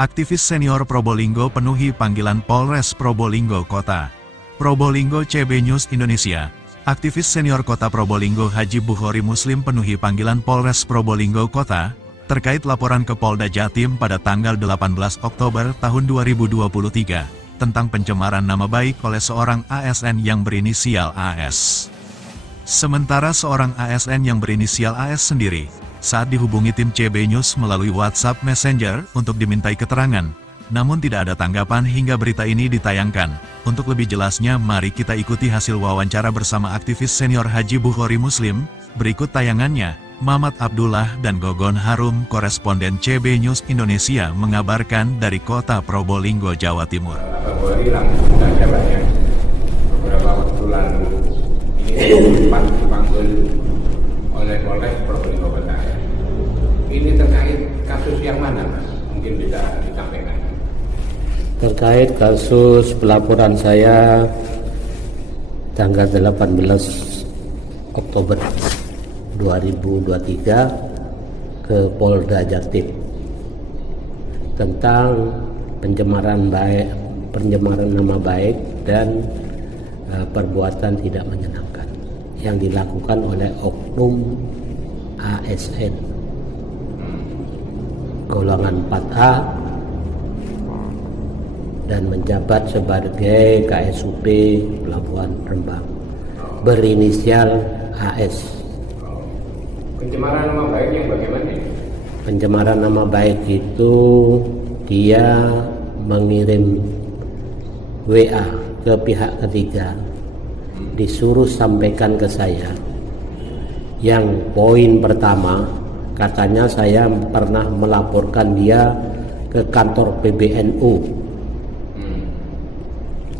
Aktivis senior Probolinggo penuhi panggilan Polres Probolinggo Kota. Probolinggo CB News Indonesia. Aktivis senior Kota Probolinggo Haji Bukhori Muslim penuhi panggilan Polres Probolinggo Kota, terkait laporan ke Polda Jatim pada tanggal 18 Oktober tahun 2023, tentang pencemaran nama baik oleh seorang ASN yang berinisial AS. Sementara seorang ASN yang berinisial AS sendiri, saat dihubungi tim CB News melalui WhatsApp Messenger untuk dimintai keterangan, namun tidak ada tanggapan hingga berita ini ditayangkan. Untuk lebih jelasnya, mari kita ikuti hasil wawancara bersama aktivis senior Haji Bukhori Muslim. Berikut tayangannya. Mamat Abdullah dan Gogon Harum, koresponden CB News Indonesia, mengabarkan dari kota Probolinggo, Jawa Timur. Beberapa waktu lalu ini dipanggil oleh Polres Probolinggo Kota. Ini terkait kasus yang mana, Mas? Mungkin bisa disampaikan. Terkait kasus pelaporan saya tanggal 18 Oktober 2023 ke Polda Jatim tentang pencemaran nama baik dan perbuatan tidak menyenangkan yang dilakukan oleh oknum ASN golongan 4A dan menjabat sebagai KSUP Pelabuhan Rembang berinisial AS. Pencemaran nama baik yang bagaimana? Pencemaran nama baik itu dia mengirim WA ke pihak ketiga, disuruh sampaikan ke saya. Yang poin pertama, katanya saya pernah melaporkan dia ke kantor PBNU.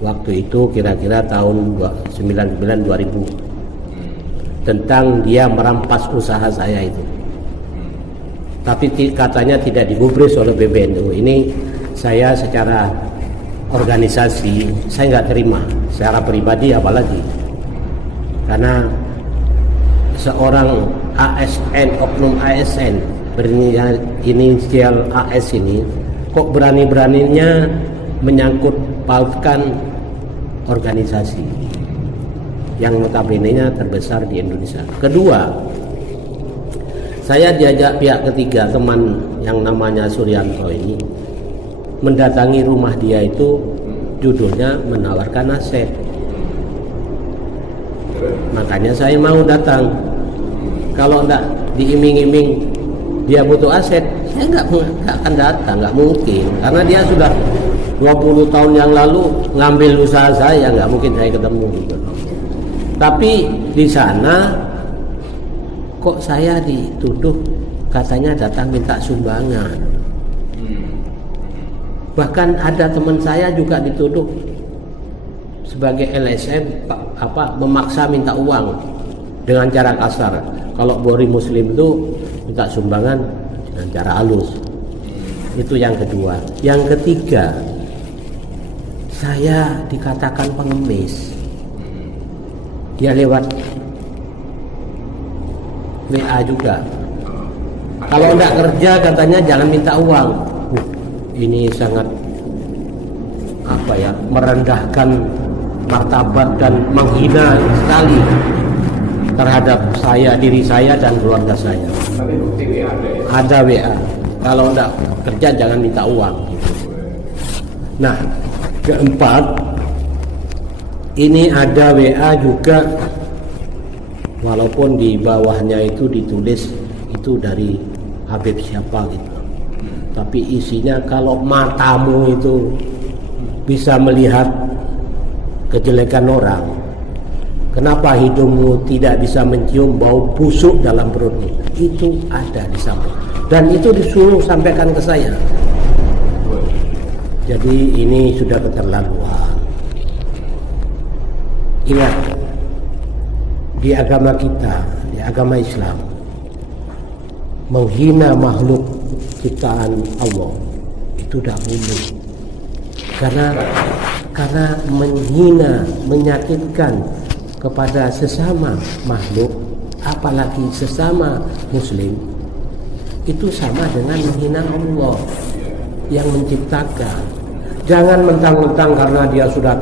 Waktu itu kira-kira tahun 99-2000, tentang dia merampas usaha saya itu. Tapi katanya tidak digubris oleh PBNU. Ini saya secara organisasi saya nggak terima, secara pribadi apalagi, karena seorang ASN, oknum ASN berinisial AS ini kok berani-beraninya menyangkut pautkan organisasi yang notabene-nya terbesar di Indonesia. Kedua, saya diajak pihak ketiga, teman yang namanya Suryanto ini mendatangi rumah dia, itu judulnya menawarkan aset. Makanya saya mau datang. Kalau enggak diiming-iming dia butuh aset, saya nggak akan datang, nggak mungkin, karena dia sudah 20 tahun yang lalu ngambil usaha saya, nggak mungkin saya ketemu gitu. Tapi di sana kok saya dituduh katanya datang minta sumbangan. Bahkan ada teman saya juga dituduh sebagai LSM memaksa minta uang dengan cara kasar. Kalau Bukhori Muslim itu minta sumbangan dengan cara halus. Itu yang kedua. Yang ketiga, saya dikatakan pengemis. Dia lewat WA juga. Kalau enggak kerja katanya jangan minta uang. Ini sangat merendahkan martabat dan menghina sekali terhadap saya, diri saya dan keluarga saya. Ada WA. Kalau enggak kerja jangan minta uang. Nah, keempat, ini ada WA juga, walaupun di bawahnya itu ditulis itu dari Habib siapa gitu, tapi isinya kalau matamu itu bisa melihat kejelekan orang, kenapa hidungmu tidak bisa mencium bau busuk dalam perutmu? Itu ada di samping, dan itu disuruh sampaikan ke saya. Jadi ini sudah keterlaluan. Ingat, di agama kita, di agama Islam, menghina makhluk ciptaan Allah itu tidak boleh. Karena menghina, menyakitkan kepada sesama makhluk, apalagi sesama Muslim, itu sama dengan menghina Allah. yang menciptakan. Jangan mentang-mentang karena dia sudah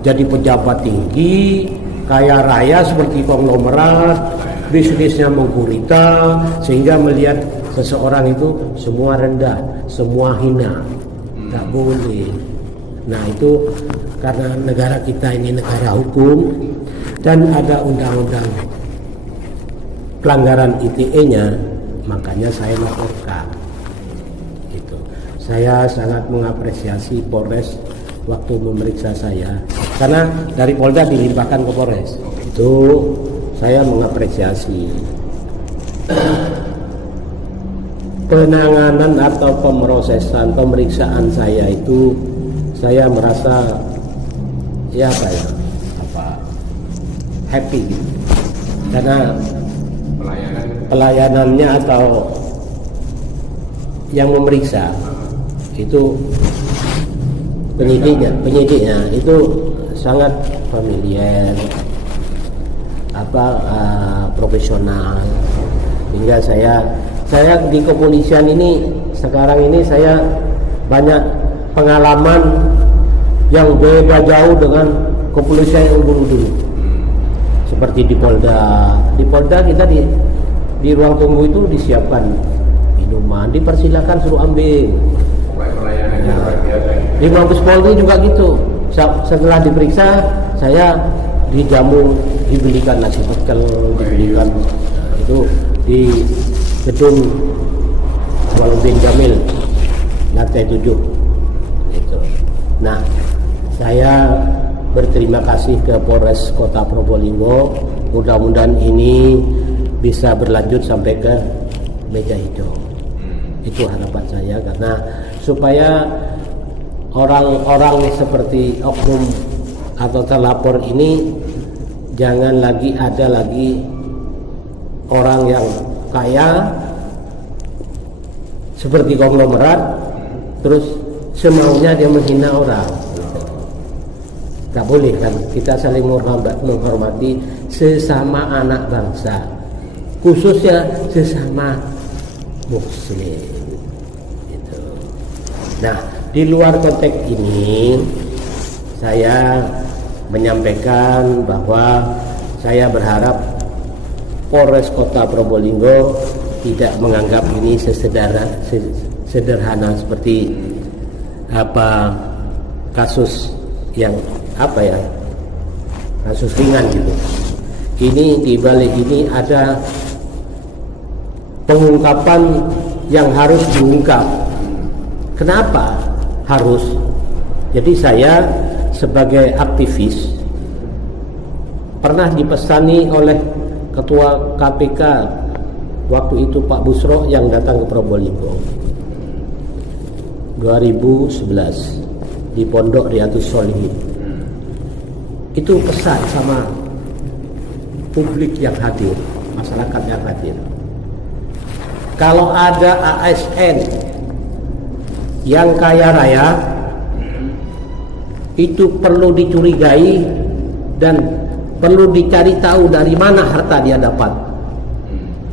jadi pejabat tinggi, kaya raya seperti konglomerat, bisnisnya menggurita, sehingga melihat seseorang itu semua rendah, semua hina. Tak boleh. Nah itu karena negara kita ini negara hukum dan ada undang-undang pelanggaran ITE-nya, makanya saya laporkan. Gitu. Saya sangat mengapresiasi Polres waktu memeriksa saya, karena dari Polda dilimpahkan ke Polres. Itu saya mengapresiasi. Penanganan atau pemeriksaan saya itu, saya merasa ya happy gitu. Karena pelayanannya atau yang memeriksa itu penyidiknya itu sangat familiar, profesional, hingga saya di kepolisian ini sekarang ini saya banyak pengalaman yang beda jauh dengan kepolisian yang dulu. Seperti di Polda kita di ruang tunggu itu disiapkan minuman, dipersilakan suruh ambil. Di Mabes Polri juga gitu. Setelah diperiksa, saya dijamu, dibelikan nasi bekel, dibelikan itu di gedung Waludin Jamil lantai 7 itu. Nah, saya berterima kasih ke Polres Kota Probolinggo. Mudah-mudahan ini bisa berlanjut sampai ke meja hijau. Itu harapan saya, karena supaya orang-orang seperti oknum atau terlapor ini jangan lagi ada lagi orang yang kaya seperti konglomerat terus semaunya dia menghina orang. Tak boleh kan, kita saling menghormati sesama anak bangsa, khususnya sesama muslim gitu. Nah, di luar konteks ini saya menyampaikan bahwa saya berharap Polres Kota Probolinggo tidak menganggap ini sederhana seperti kasus yang kasus ringan gitu. Ini di balik ini ada pengungkapan yang harus diungkap. Kenapa harus? Jadi saya sebagai aktivis pernah dipesani oleh Ketua KPK waktu itu Pak Busro yang datang ke Probolinggo 2011 di Pondok Riyadhus Sholihin. Itu pesan sama publik yang hadir, masyarakat yang hadir. Kalau ada ASN yang kaya raya, itu perlu dicurigai dan perlu dicari tahu dari mana harta dia dapat.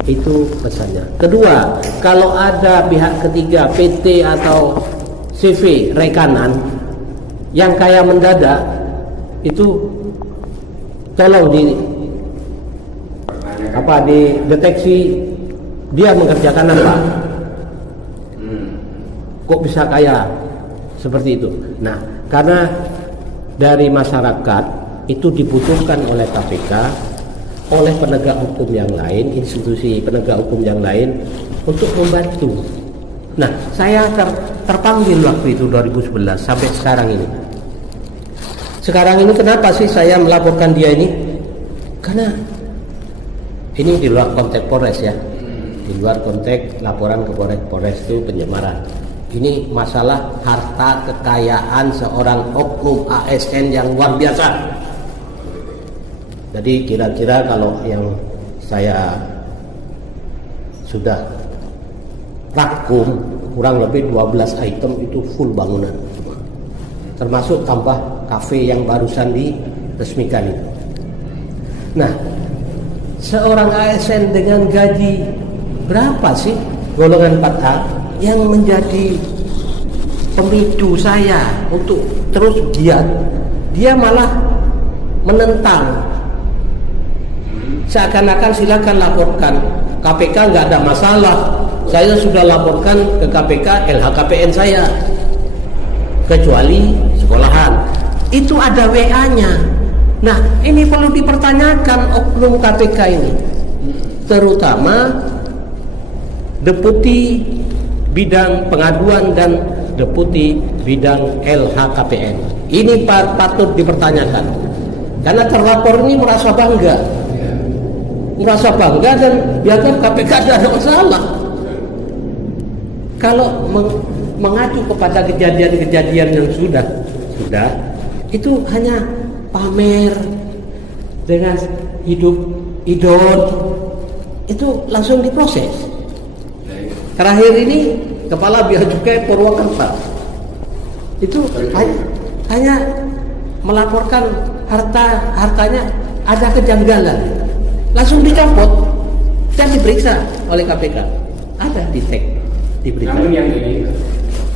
Itu pesannya. Kedua, kalau ada pihak ketiga, PT atau CV rekanan yang kaya mendadak, itu tolong dideteksi dia mengerjakan apa. Kok bisa kaya seperti itu? Nah, karena dari masyarakat itu dibutuhkan oleh KPK, oleh penegak hukum yang lain, institusi penegak hukum yang lain untuk membantu. Nah, saya terpanggil waktu itu 2011 sampai sekarang ini. Sekarang ini kenapa sih saya melaporkan dia ini? Karena ini di luar konteks Polres ya. Di luar konteks laporan ke Polres itu penyemaran. Ini masalah harta kekayaan seorang oknum ASN yang luar biasa. Jadi kira-kira kalau yang saya sudah rangkum kurang lebih 12 item itu full bangunan, termasuk tambah kafe yang barusan diresmikan itu. Nah, seorang ASN dengan gaji berapa sih golongan 4A yang menjadi pemicu saya untuk terus giat. Dia malah menentang. Seakan-akan silakan laporkan. KPK nggak ada masalah. Saya sudah laporkan ke KPK LHKPN saya. Kecuali sekolahan. Itu ada WA-nya. Nah, ini perlu dipertanyakan oknum KPK ini. Terutama Deputi Bidang Pengaduan dan Deputi Bidang LHKPN. Ini patut dipertanyakan. Karena terlapor ini merasa bangga. Merasa bangga dan biarkan KPK ada masalah. Kalau mengacu kepada kejadian-kejadian yang sudah itu hanya pamer dengan hidup idol, itu langsung diproses. Terakhir ini Kepala Bea Cukai Purwakarta itu hanya melaporkan hartanya ada kejanggalan, langsung dicopot dan diperiksa oleh KPK. Ada diperiksa. Namun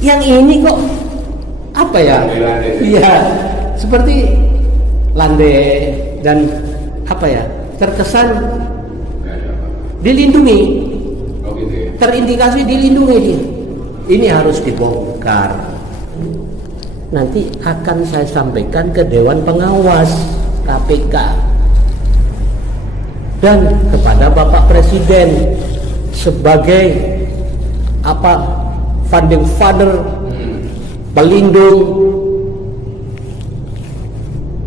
yang ini kok apa ya? Iya, seperti landai dan apa ya? Terkesan dilindungi. Oh gitu ya. Terindikasi dilindungi dia. Ini harus dibongkar. Nanti akan saya sampaikan ke Dewan Pengawas KPK dan kepada Bapak Presiden sebagai founding father, pelindung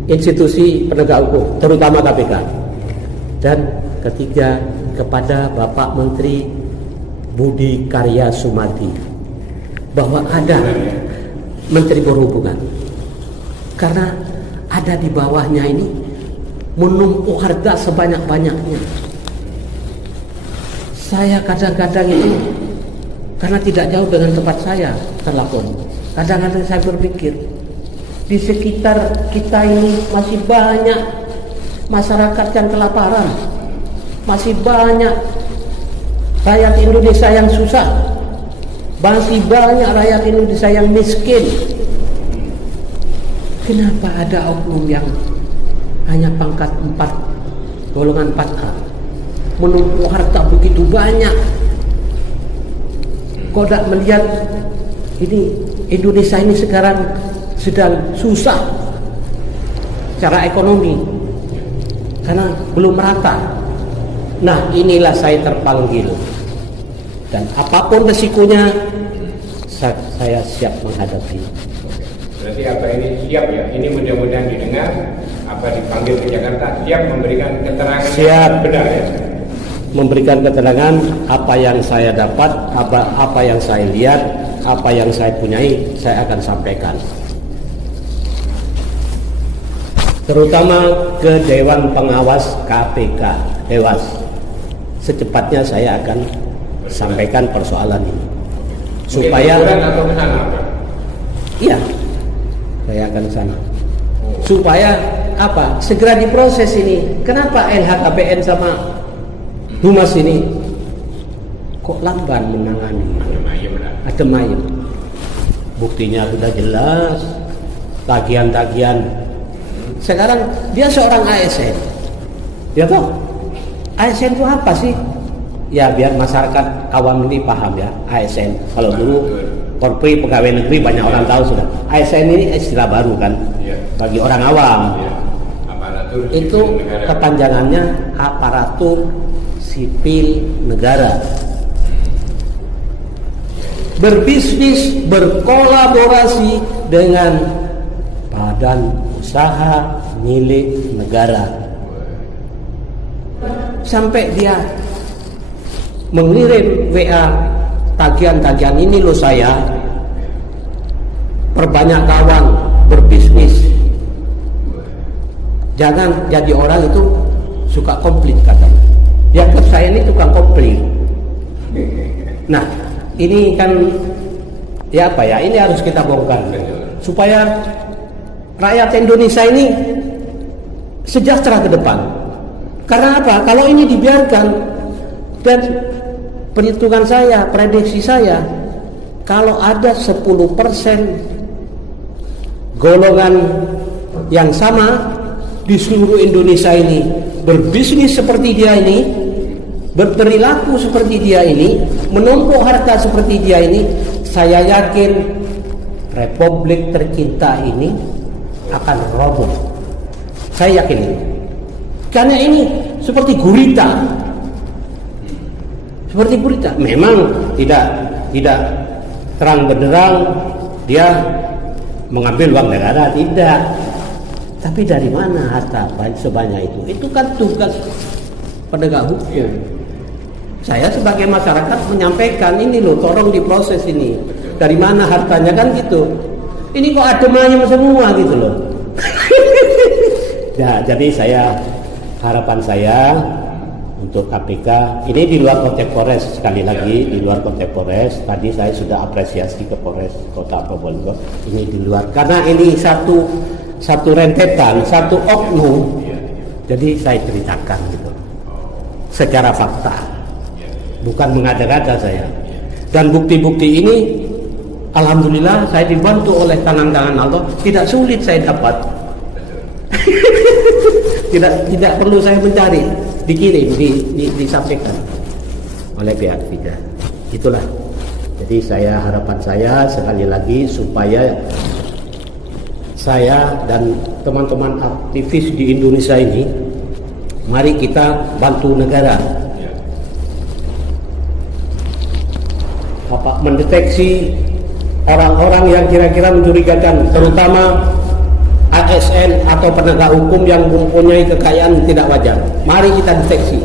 institusi penegak hukum, terutama KPK. Dan ketiga, kepada Bapak Menteri Budi Karya Sumadi, bahwa ada Menteri Perhubungan, karena ada di bawahnya ini menumpuk harta sebanyak-banyaknya. Saya kadang-kadang itu karena tidak jauh dengan tempat saya terlapor, kadang-kadang saya berpikir di sekitar kita ini masih banyak masyarakat yang kelaparan, masih banyak rakyat Indonesia yang susah, masih banyak rakyat Indonesia yang miskin. Kenapa ada oknum yang hanya pangkat 4, golongan 4A, menumpuk harta begitu banyak? Kok tidak melihat ini Indonesia ini sekarang sedang susah secara ekonomi karena belum merata. Nah, inilah saya terpanggil, dan apapun resikonya saya siap menghadapi. Berarti apa ini siap ya? Ini mudah-mudahan didengar. Apa dipanggil ke Jakarta, siap memberikan keterangan Siap. yang benar ya? Memberikan keterangan apa yang saya dapat, apa yang saya lihat, apa yang saya punyai, saya akan sampaikan. Terutama ke Dewan Pengawas KPK, Dewas. Secepatnya saya akan sampaikan persoalan ini. Supaya atau ke sana, Pak? iya, saya akan ke sana. Supaya apa? Segera diproses ini. Kenapa LHKPN sama Humas ini kok lamban menangani? Adem ayem. Buktinya sudah jelas. Tagihan-tagihan. Sekarang dia seorang ASN. Ya toh? ASN itu apa sih? Ya biar masyarakat awam ini paham ya. ASN. Kalau dulu Korpri pegawai negeri banyak orang tahu sudah. ASN ini istilah baru kan? Bagi orang awam. Itu kepanjangannya aparatur sipil negara. Berbisnis, berkolaborasi dengan badan usaha milik negara. Sampai dia mengirim WA, tagihan-tagihan ini loh saya, perbanyak kawan, berbisnis. Jangan jadi orang itu suka komplit katanya. Dianggap saya ini tukang komplit. Nah, ini kan ya apa ya, ini harus kita bongkar supaya rakyat Indonesia ini sejahtera ke depan. Karena apa? Kalau ini dibiarkan, dan perhitungan saya, prediksi saya, kalau ada 10% golongan yang sama di seluruh Indonesia ini berbisnis seperti dia ini, berperilaku seperti dia ini, menumpuk harta seperti dia ini, saya yakin Republik tercinta ini akan roboh. Saya yakin ini. Karena ini seperti gurita. Seperti gurita. Memang tidak terang benderang dia mengambil uang negara, tidak. Tapi dari mana harta sebanyak itu? Itu kan tugas penegak hukum. Saya sebagai masyarakat menyampaikan, ini loh, tolong diproses ini. Dari mana hartanya, kan gitu. Ini kok adem semua gitu loh. Nah, jadi harapan saya untuk KPK ini di luar konteks Polres, sekali lagi di luar konteks Polres. Tadi saya sudah apresiasi ke Polres Kota Probolinggo. Ini di luar, karena ini satu rentetan, satu oknum. Jadi saya ceritakan gitu, secara fakta, bukan mengada-ngada saya. Dan bukti-bukti ini, alhamdulillah saya dibantu oleh tangan-tangan Allah. Tidak sulit saya dapat. tidak perlu saya mencari, dikirim, disampaikan oleh pihak ketiga. Itulah. Jadi harapan saya sekali lagi supaya saya dan teman-teman aktivis di Indonesia ini, mari kita bantu negara. Mendeteksi orang-orang yang kira-kira mencurigakan, terutama ASN atau penegak hukum yang mempunyai kekayaan tidak wajar. Mari kita deteksi.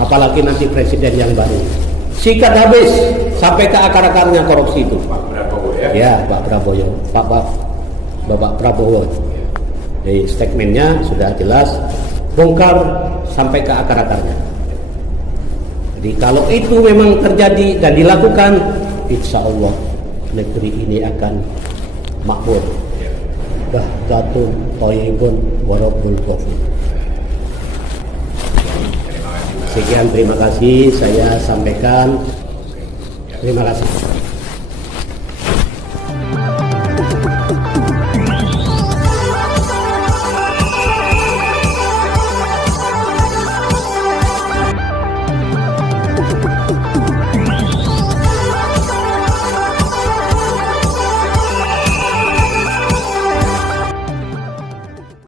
Apalagi nanti presiden yang baru. Sikat habis sampai ke akar-akarnya korupsi itu. Pak Prabowo ya? Ya, Pak Prabowo. Bapak Prabowo. Jadi statementnya sudah jelas, bongkar sampai ke akar-akarnya. Jadi kalau itu memang terjadi dan dilakukan, insya Allah negeri ini akan makmur. Bahdatun Thayyibun Warabbul Ghafur. Sekian, terima kasih saya sampaikan. Terima kasih.